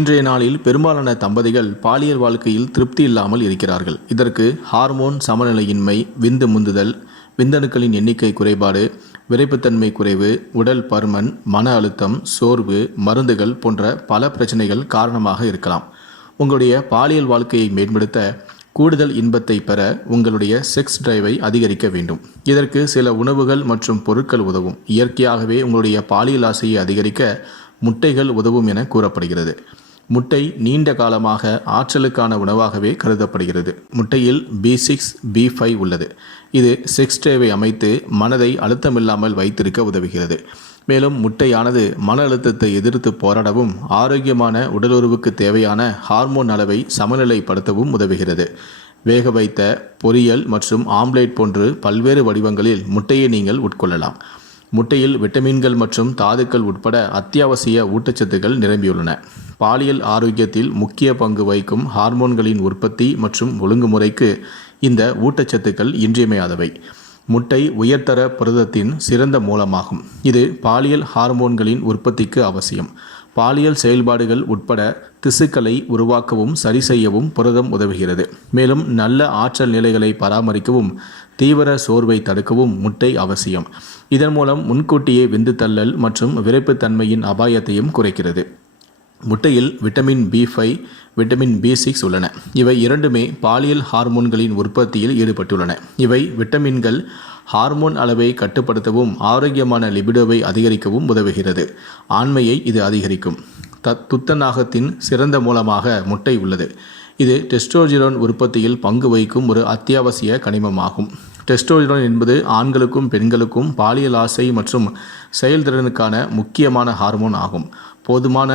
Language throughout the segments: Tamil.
இன்றைய நாளில் பெரும்பாலான தம்பதிகள் பாலியல் வாழ்க்கையில் திருப்தி இல்லாமல் இருக்கிறார்கள். இதற்கு ஹார்மோன் சமநிலையின்மை, விந்து முந்துதல், விந்தணுக்களின் எண்ணிக்கை குறைபாடு, விரைப்புத்தன்மை குறைவு, உடல் பருமன், மன அழுத்தம், சோர்வு, மருந்துகள் போன்ற பல பிரச்சனைகள் காரணமாக இருக்கலாம். உங்களுடைய பாலியல் வாழ்க்கையை மேம்படுத்த கூடுதல் இன்பத்தை பெற உங்களுடைய செக்ஸ் டிரைவை அதிகரிக்க வேண்டும். இதற்கு சில உணவுகள் மற்றும் பொருட்கள் உதவும். இயற்கையாகவே உங்களுடைய பாலியல் ஆசையை அதிகரிக்க முட்டைகள் உதவும் என கூறப்படுகிறது. முட்டை நீண்ட காலமாக ஆற்றலுக்கான உணவாகவே கருதப்படுகிறது. முட்டையில் B6, B5 உள்ளது. இது செக்ஸ் டிரைவை அமைத்து மனதை அழுத்தமில்லாமல் வைத்திருக்க உதவுகிறது. மேலும் முட்டையானது மன அழுத்தத்தை எதிர்த்து போராடவும் ஆரோக்கியமான உடலுறவுக்கு தேவையான ஹார்மோன் அளவை சமநிலைப்படுத்தவும் உதவுகிறது. வேக வைத்த, பொரியல் மற்றும் ஆம்லேட் போன்று பல்வேறு வடிவங்களில் முட்டையை நீங்கள் உட்கொள்ளலாம். முட்டையில் விட்டமின்கள் மற்றும் தாதுக்கள் உட்பட அத்தியாவசிய ஊட்டச்சத்துக்கள் நிரம்பியுள்ளன. பாலியல் ஆரோக்கியத்தில் முக்கிய பங்கு வகிக்கும் ஹார்மோன்களின் உற்பத்தி மற்றும் ஒழுங்குமுறைக்கு இந்த ஊட்டச்சத்துக்கள் இன்றியமையாதவை. முட்டை உயர்தர புரதத்தின் சிறந்த மூலமாகும். இது பாலியல் ஹார்மோன்களின் உற்பத்திக்கு அவசியம். பாலியல் செயல்பாடுகள் உட்பட திசுக்களை உருவாக்கவும் சரி செய்யவும் புரதம் உதவுகிறது. மேலும் நல்ல ஆற்றல் நிலைகளை பராமரிக்கவும் தீவிர சோர்வை தடுக்கவும் முட்டை அவசியம். இதன் மூலம் முன்கூட்டியே விந்து தள்ளல் மற்றும் விரைப்புத்தன்மையின் அபாயத்தையும் குறைக்கிறது. முட்டையில் விட்டமின் B5, விட்டமின் B6 உள்ளன. இவை இரண்டுமே பாலியல் ஹார்மோன்களின் உற்பத்தியில் ஈடுபட்டுள்ளன. இவை விட்டமின்கள் ஹார்மோன் அளவை கட்டுப்படுத்தவும் ஆரோக்கியமான லிபிடோவை அதிகரிக்கவும் உதவுகிறது. ஆண்மையை இது அதிகரிக்கும். துத்தநாகத்தின் சிறந்த மூலமாக முட்டை உள்ளது. இது டெஸ்டோஸ்டிரோன் உற்பத்தியில் பங்கு வகிக்கும் ஒரு அத்தியாவசிய கனிமமாகும். டெஸ்டோஸ்டிரோன் என்பது ஆண்களுக்கும் பெண்களுக்கும் பாலியல் ஆசை மற்றும் செயல்திறனுக்கான முக்கியமான ஹார்மோன் ஆகும். போதுமான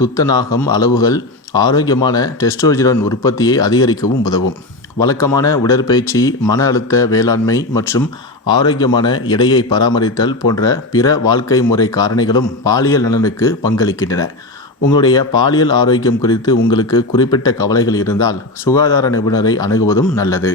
துத்தநாகம் அளவுகள் ஆரோக்கியமான டெஸ்டோஸ்டிரோன் உற்பத்தியை அதிகரிக்கவும் உதவும். வழக்கமான உடற்பயிற்சி, மன அழுத்த வேளாண்மை மற்றும் ஆரோக்கியமான எடையை பராமரித்தல் போன்ற பிற வாழ்க்கை முறை காரணிகளும் பாலியல் நலனுக்கு பங்களிக்கின்றன. உங்களுடைய பாலியல் ஆரோக்கியம் குறித்து உங்களுக்கு குறிப்பிட்ட கவலைகள் இருந்தால் சுகாதார நிபுணரை அணுகுவதும் நல்லது.